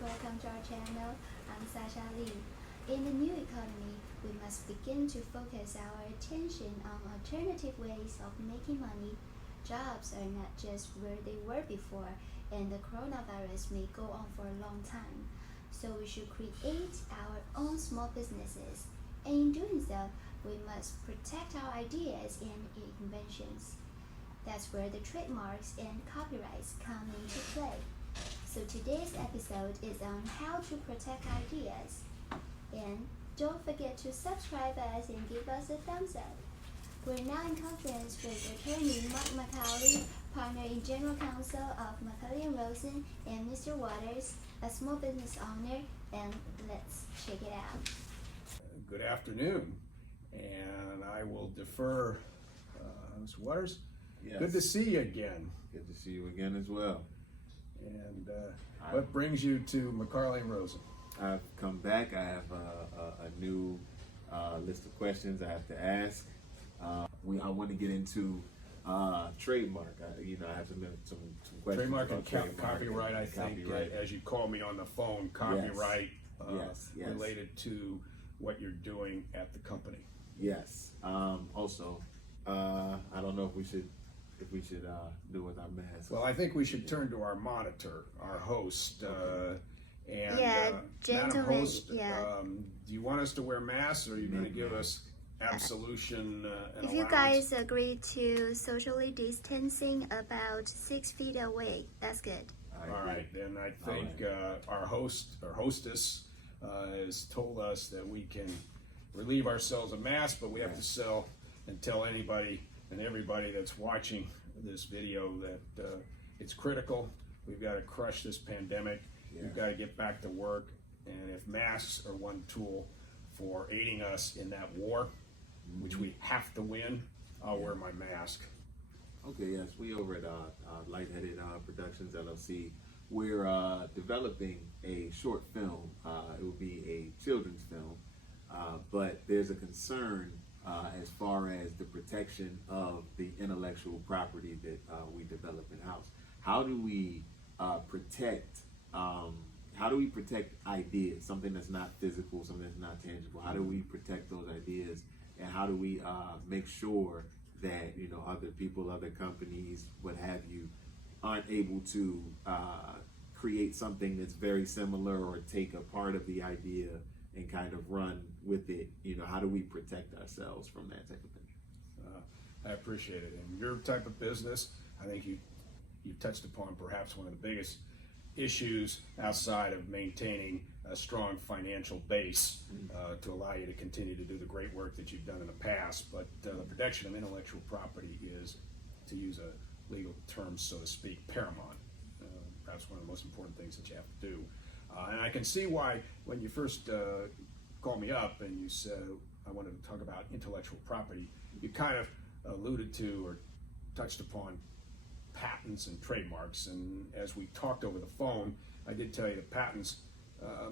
welcome to our channel. I'm Sasha Lee. In the new economy, we must begin to focus our attention on alternative ways of making money. Jobs are not just where they were before, and the coronavirus may go on for a long time. So we should create our own small businesses. And in doing so, we must protect our ideas and inventions. That's where the trademarks and copyrights come into play. So today's episode is on how to protect ideas. And don't forget to subscribe us and give us a thumbs up. We're now in conference with attorney Mark Macaulay, partner in general counsel of Macaulay & Rosen, and Mr. Waters, a small business owner, and let's check it out. Good afternoon, and I will defer, Mr. Waters. Yes. Good to see you again. Good to see you again as well. And what brings you to Macaulay & Rosen? I've come back. I have a new list of questions I have to ask. I want to get into trademark. I have some questions. Trademark and about copyright, I think, copyright. as you called me on the phone, copyright Yes. related to what you're doing at the company. Yes. Also, I don't know if we should do with our mask. Well, I think we should turn to our monitor, our host. And Yeah, Madam gentlemen, Host, yeah. do you want us to wear masks, or are you going to give us absolution and If you allowance? guys agree to socially distancing about 6 feet away, that's good. All right, then I think our host or hostess has told us that we can relieve ourselves of masks, but we have to sell and tell anybody and everybody that's watching this video that it's critical. We've got to crush this pandemic. We've got to get back to work, and if masks are one tool for aiding us in that war, which we have to win, I'll wear my mask. Okay, yes, we over at Lightheaded Productions LLC, we're developing a short film. It will be a children's film, but there's a concern as far as the protection of the intellectual property that we develop in-house. How do we protect ideas, something that's not physical, something that's not tangible? How do we protect those ideas, and how do we make sure that other people, other companies, what have you, aren't able to create something that's very similar or take a part of the idea and kind of run with it? How do we protect ourselves from that type of thing? I appreciate it. In your type of business, I think you touched upon perhaps one of the biggest issues outside of maintaining a strong financial base to allow you to continue to do the great work that you've done in the past. But the protection of intellectual property is, to use a legal term, so to speak, paramount. Perhaps one of the most important things that you have to do. And I can see why, when you first called me up and you said I wanted to talk about intellectual property, you kind of alluded to or touched upon patents and trademarks. And as we talked over the phone, I did tell you that patents,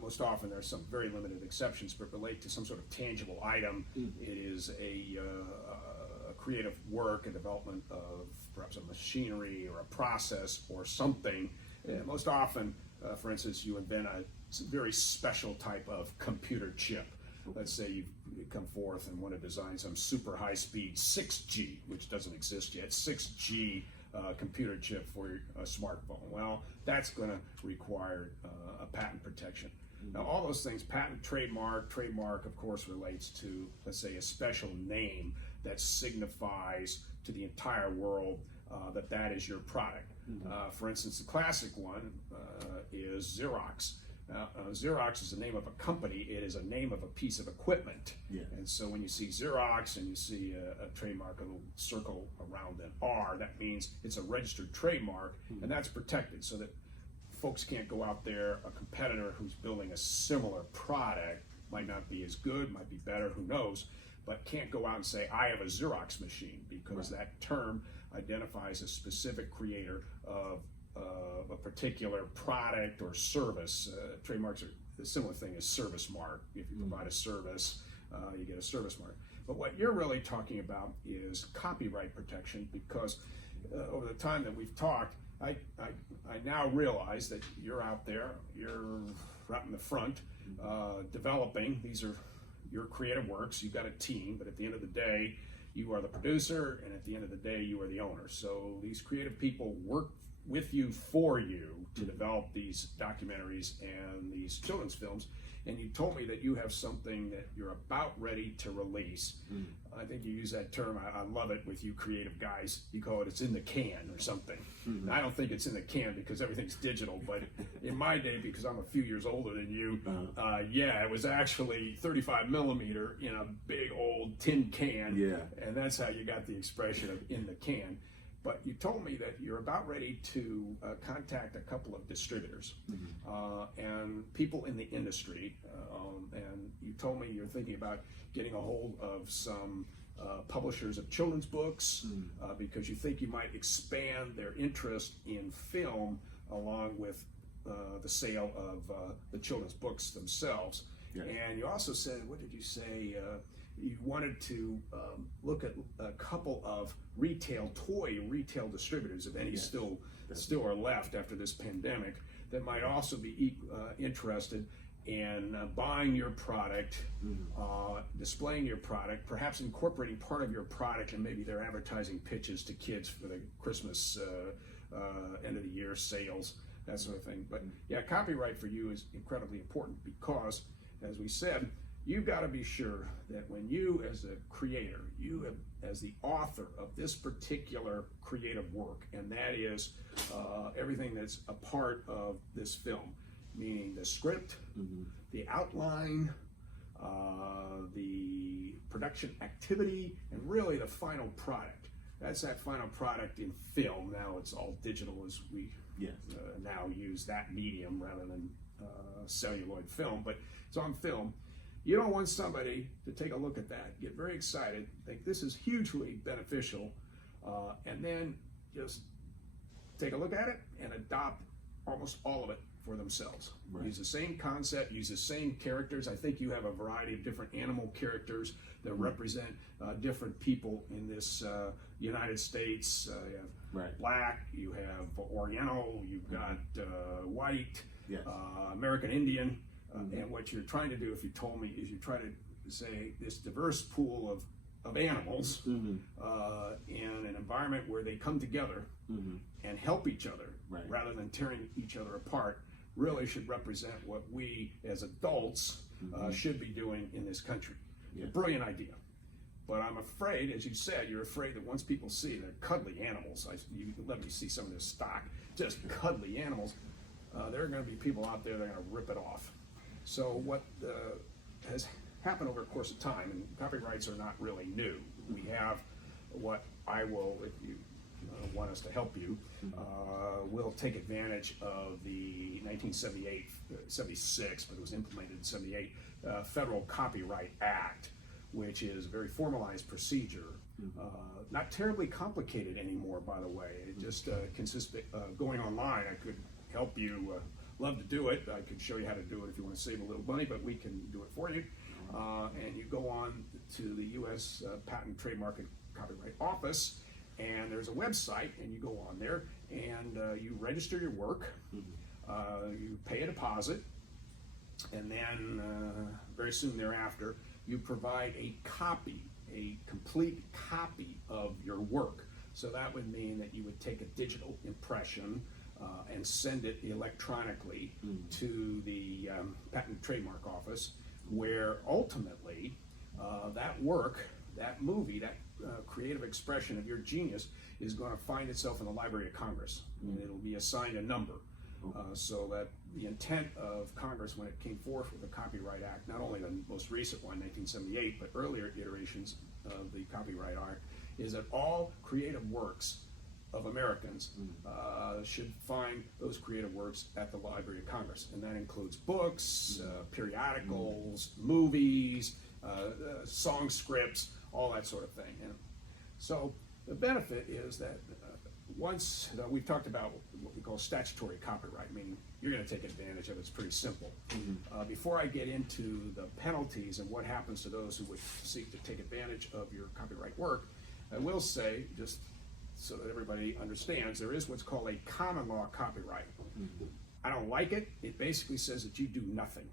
most often there are some very limited exceptions, but relate to some sort of tangible item. It is a creative work, a development of perhaps a machinery or a process or something. Most often, for instance, you invent a very special type of computer chip. Let's say you come forth and want to design some super high-speed 6G, which doesn't exist yet, 6G computer chip for a smartphone. Well, that's going to require a patent protection. Now, all those things, patent, trademark, of course, relates to, let's say, a special name that signifies to the entire world that is your product. For instance, the classic one is Xerox. Xerox is the name of a company. It is a name of a piece of equipment. And so when you see Xerox and you see a trademark, a little circle around an R, that means it's a registered trademark, and that's protected so that folks can't go out there, a competitor who's building a similar product, might not be as good, might be better, who knows, but can't go out and say, I have a Xerox machine, because that term identifies a specific creator of a particular product or service. Trademarks are a similar thing as service mark. If you provide a service, you get a service mark. But what you're really talking about is copyright protection, because over the time that we've talked, I now realize that you're out there, you're right in the front, developing. These are your creative works. You've got a team, but at the end of the day, you are the producer, and at the end of the day, you are the owner. So these creative people work with you, for you, to develop these documentaries and these children's films. And you told me that you have something that you're about ready to release. I think you use that term, I love it with you creative guys. You call it, it's in the can or something. And I don't think it's in the can because everything's digital, but in my day, because I'm a few years older than you, yeah, it was actually 35 millimeter in a big old tin can. Yeah. And that's how you got the expression of in the can. But you told me that you're about ready to contact a couple of distributors and people in the industry. And you told me you're thinking about getting a hold of some publishers of children's books because you think you might expand their interest in film along with the sale of the children's books themselves. Yes. And you also said, what did you say? You wanted to look at a couple of toy retail distributors, if any still are left after this pandemic, that might also be interested in buying your product, displaying your product, perhaps incorporating part of your product and maybe their advertising pitches to kids for the Christmas end of the year sales, that sort of thing. But yeah, copyright for you is incredibly important because, as we said, you've got to be sure that when you, as a creator, as the author of this particular creative work, and that is everything that's a part of this film, meaning the script, the outline, the production activity, and really the final product. That's that final product in film. Now it's all digital as we now use that medium rather than celluloid film, but it's on film. You don't want somebody to take a look at that, get very excited, think this is hugely beneficial, and then just take a look at it and adopt almost all of it for themselves. Right. Use the same concept, use the same characters. I think you have a variety of different animal characters that represent different people in this United States. You have black, you have Oriental, you've got white, American Indian. And what you're trying to do, if you told me, is you try to say this diverse pool of animals in an environment where they come together and help each other rather than tearing each other apart, really should represent what we as adults should be doing in this country. A brilliant idea. But I'm afraid, as you said, you're afraid that once people see they're cuddly animals, you let me see some of this stock, just cuddly animals, there are going to be people out there that are going to rip it off. So what has happened over the course of time, and copyrights are not really new. We have what I will, if you want us to help you, we'll take advantage of the 1978, 76, but it was implemented in 78, Federal Copyright Act, which is a very formalized procedure. Not terribly complicated anymore, by the way. It just consists of going online. I could help you. Love to do it. I could show you how to do it if you want to save a little money, but we can do it for you. And you go on to the U.S. Patent, Trademark, and Copyright Office, and there's a website, and you go on there, and you register your work, you pay a deposit, and then very soon thereafter, you provide a complete copy of your work. So that would mean that you would take a digital impression and send it electronically to the Patent Trademark Office, where ultimately that work, that movie, that creative expression of your genius is going to find itself in the Library of Congress, and it'll be assigned a number. So that the intent of Congress when it came forth with the Copyright Act, not only the most recent one, 1978, but earlier iterations of the Copyright Act, is that all creative works of Americans should find those creative works at the Library of Congress. And that includes books, periodicals, movies, song scripts, all that sort of thing. And so the benefit is that once we've talked about what we call statutory copyright, meaning you're going to take advantage of it. It's pretty simple. Before I get into the penalties and what happens to those who would seek to take advantage of your copyright work, I will say, just so that everybody understands, there is what's called a common law copyright. I don't like it. It basically says that you do nothing.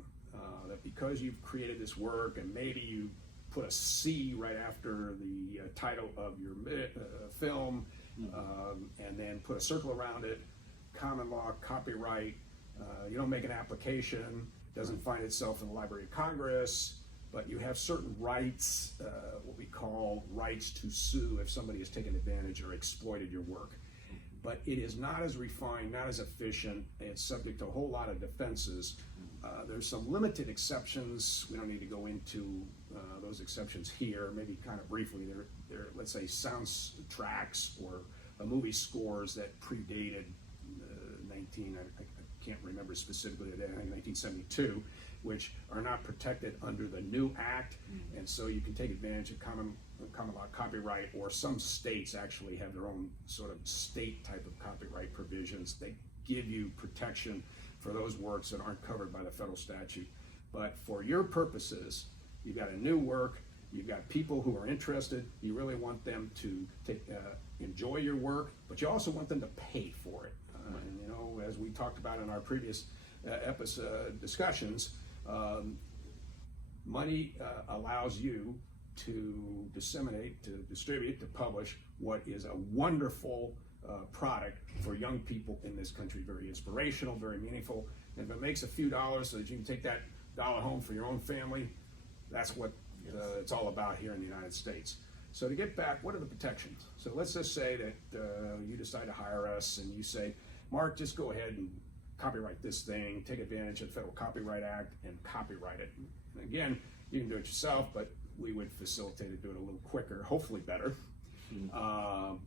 That because you've created this work and maybe you put a C right after the title of your film, and then put a circle around it, common law copyright. You don't make an application, doesn't find itself in the Library of Congress, but you have certain rights, what we call rights to sue if somebody has taken advantage or exploited your work. But it is not as refined, not as efficient. It's subject to a whole lot of defenses. There's some limited exceptions. We don't need to go into those exceptions here. Maybe kind of briefly, they're let's say soundtracks or movie scores that predated I can't remember specifically, I think 1972, which are not protected under the new act, and so you can take advantage of common law copyright, or some states actually have their own sort of state type of copyright provisions. They give you protection for those works that aren't covered by the federal statute. But for your purposes, you've got a new work, you've got people who are interested, you really want them to enjoy your work, but you also want them to pay for it. And you know, as we talked about in our previous episode discussions, money allows you to disseminate, to distribute, to publish what is a wonderful product for young people in this country. Very inspirational, very meaningful. And if it makes a few dollars so that you can take that dollar home for your own family, that's what it's all about here in the United States. So to get back, what are the protections? So let's just say that you decide to hire us and you say, Mark, just go ahead and copyright this thing, take advantage of the Federal Copyright Act and copyright it. And again, you can do it yourself, but we would facilitate it, do it a little quicker, hopefully better.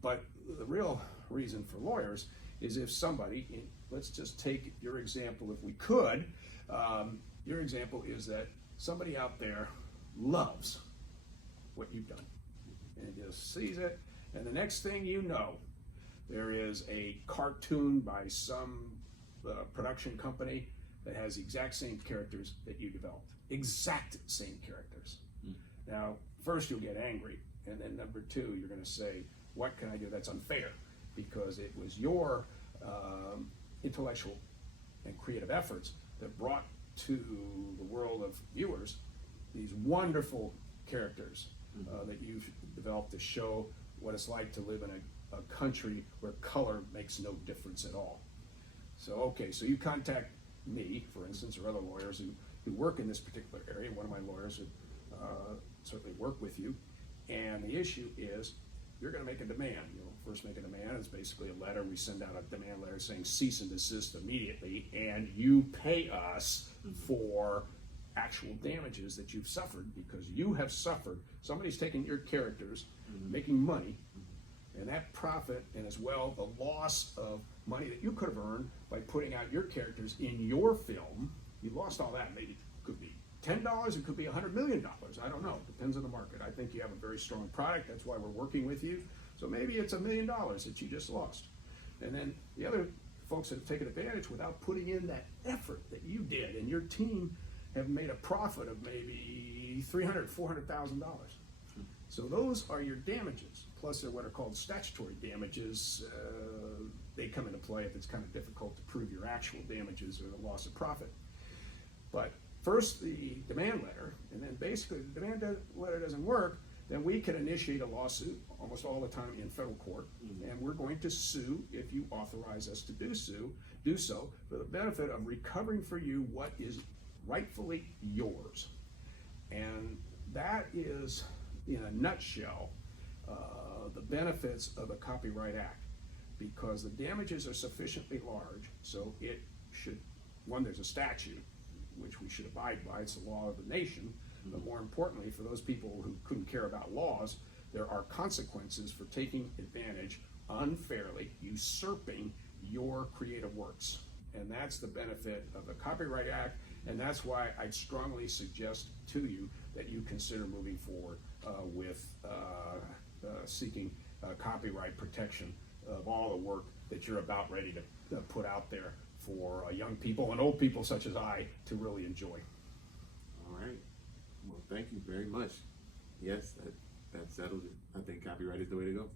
But the real reason for lawyers is if somebody, let's just take your example if we could, your example is that somebody out there loves what you've done and just sees it, and the next thing you know, there is a cartoon by some production company that has the exact same characters that you developed. Exact same characters. Now, first you'll get angry, and then number two, you're going to say, what can I do that's unfair? Because it was your intellectual and creative efforts that brought to the world of viewers these wonderful characters that you've developed to show what it's like to live in a country where color makes no difference at all. So, okay, so you contact me, for instance, or other lawyers who work in this particular area. One of my lawyers would certainly work with you. And the issue is, you're going to make a demand. You'll first make a demand. It's basically a letter. We send out a demand letter saying cease and desist immediately, and you pay us for actual damages that you've suffered, because you have suffered. Somebody's taking your characters, making money, and that profit, and as well the loss of money that you could have earned by putting out your characters in your film. You lost all that. Maybe it could be $10, it could be $100 million. I don't know. Depends on the market. I think you have a very strong product. That's why we're working with you. So maybe it's $1 million that you just lost. And then the other folks that have taken advantage without putting in that effort that you did, and your team have made a profit of maybe $300,000, $400,000. So those are your damages. Plus they're what are called statutory damages. They come into play if it's kind of difficult to prove your actual damages or the loss of profit. But first the demand letter, and then basically the demand letter doesn't work, then we can initiate a lawsuit almost all the time in federal court, and we're going to sue if you authorize us to do so for the benefit of recovering for you what is rightfully yours. And that is, in a nutshell, the benefits of the Copyright Act, because the damages are sufficiently large, so it should, one, there's a statute which we should abide by, it's the law of the nation, but more importantly, for those people who couldn't care about laws, there are consequences for taking advantage unfairly, usurping your creative works. And that's the benefit of the Copyright Act, and that's why I'd strongly suggest to you that you consider moving forward with seeking copyright protection of all the work that you're about ready to put out there for young people and old people such as I to really enjoy. All right. Well, thank you very much. Yes, that settles it. I think copyright is the way to go.